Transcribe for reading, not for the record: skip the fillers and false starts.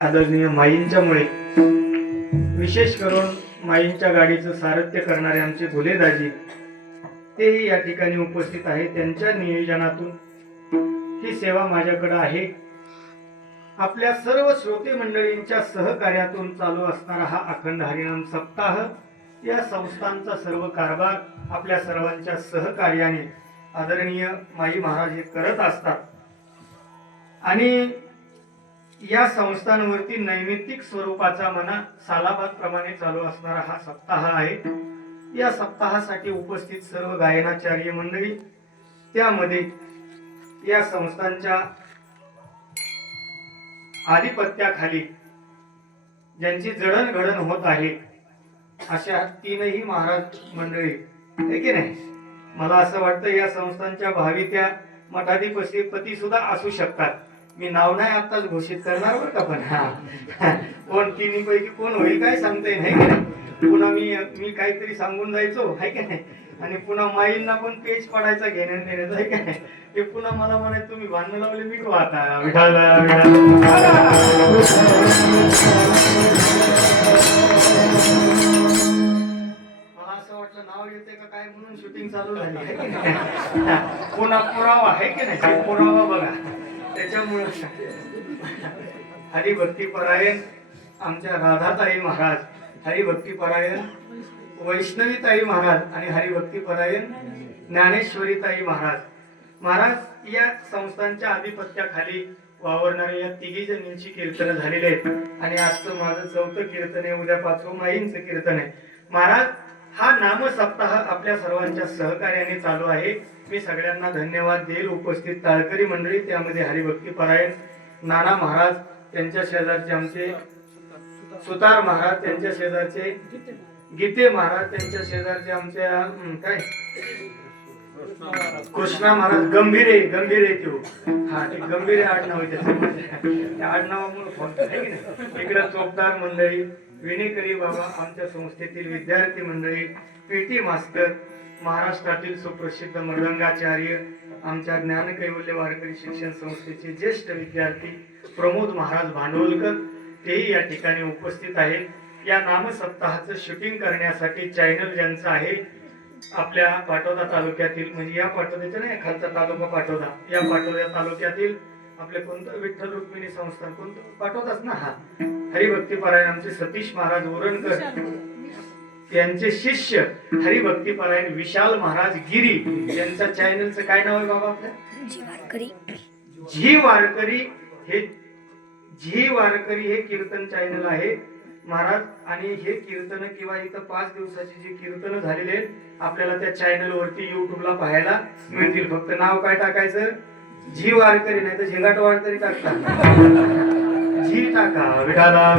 आदरणीय माईंच्यामुळे विशेष करून माईंच्या गाडीचं सारथ्य करणारे आमचे भोलेदाजी तेही या ठिकाणी उपस्थित आहे। त्यांच्या नियोजनातून ही सेवा माझ्याकडे आहे। आपल्या सर्व श्रोते मंडळींच्या सहकार्यातून चालू असणारा हा अखंड हरिनाम सप्ताह या संस्थांचा सर्व कारभार आपल्या सर्वांच्या सहकार्याने आदरणीय माई महाराज हे करत असतात आणि या संस्थांवरती नैमित्तिक स्वरूपाचा म्हणा सालाबाद प्रमाणे चालू असणारा हा सप्ताह आहे। या सप्ताहासाठी उपस्थित सर्व गायनाचार्य मंडळी, त्यामध्ये या संस्थांच्या आधिपत्याखाली ज्यांची जडणघडण होत आहे अशा तीनही महाराज मंडळी आहे की नाही। मला असं वाटतं या संस्थांच्या भावी त्या मठाधिपती सुद्धा असू शकतात। मी नाव नाही आताच घोषित करणार बरं का, पण कोण तिन्ही पैकी कोण होईल काय सांगता येईल, आहे की नाही। पुन्हा मी काहीतरी सांगून जायचो, आहे की नाही, आणि पुन्हा माईंना पण पेच पडायचा घेण्यात देण्याचं, आहे की नाही। ते पुन्हा मला म्हणे तुम्ही भांडण लावले मी को आता विठाला नाव येते का काय म्हणून शूटिंग चालू झाली, आहे की नाही। पुन्हा पुरावा आहे की नाही, पुरावा बघा। त्याच्यामुळे हरिभक्तीपरायण आमच्या राधाताई महाराज, हरिभक्तीपरायण वैष्णवीताई महाराज आणि हरिभक्तीपरायण ज्ञानेश्वरीताई महाराज या संस्थांच्या आधिपत्याखाली वावरणारे या तिघी जणींची कीर्तन झालेली आहेत। आणि आजचं माझं 4थं कीर्तन आहे, उद्या 5वं माईंचं कीर्तन आहे। महाराज हा नाम सप्ताह आपल्या सर्वांच्या सहकार्याने चालू आहे। मी सगळ्यांना धन्यवाद देईल। उपस्थित ताळकरी मंडळी, त्यामध्ये हरिभक्तीपरायण नाना महाराज, त्यांच्या शेजारचे आमचे सुतार महाराज, त्यांच्या शेजारचे गीते महाराज, त्यांच्या शेजारचे आमच्या काय कृष्णा महाराज, गंभीरे त्यो ते गंभीरे आडनाव आहे त्याचं, त्या आडनावामुळे फोन आहे की नाही। इकडे चोपदार मंडळी, विनेकरी बाबा, आमच्या संस्थेतील विद्यार्थी मंडळी, पीटी मास्तर, महाराष्ट्रातील सुप्रसिद्ध मृदंगाचार्य, आमच्या ज्ञानकैवल्य वारकरी शिक्षण संस्थेचे ज्येष्ठ विद्यार्थी प्रमोद महाराज भांडवलकर, तेही या ठिकाणी उपस्थित आहेत। या नाम सप्ताहाचं शूटिंग करण्यासाठी चॅनल ज्यांचं आहे आपल्या पाटोदा तालुक्यातील, म्हणजे या पाटोद्याच्या नाही, खालचा तालुका पाटोदा, या पाटोदा तालुक्यातील आपले कोणतं विठ्ठल रुक्मिणी संस्थान, कोणतं पाटोदाच ना, हा हरिभक्तीपरायण आमचे सतीश महाराज ओरणकर, त्यांचे शिष्य हरिभक्तीपरायण विशाल महाराज गिरी, यांच्या चॅनलचं काय नाव आहे बाबा आपल्या? झी वारकरी हे कीर्तन चॅनल आहे महाराज। आणि हे कीर्तन किंवा इथं 5 दिवसाची जी कीर्तन झालेले आपल्याला त्या चॅनल वरती युट्यूबला पाहायला मिळतील। फक्त नाव काय टाकायचं? झी वारकरी, नाही तर झिंगाट वारकरी टाकता, झी टाका विठाला।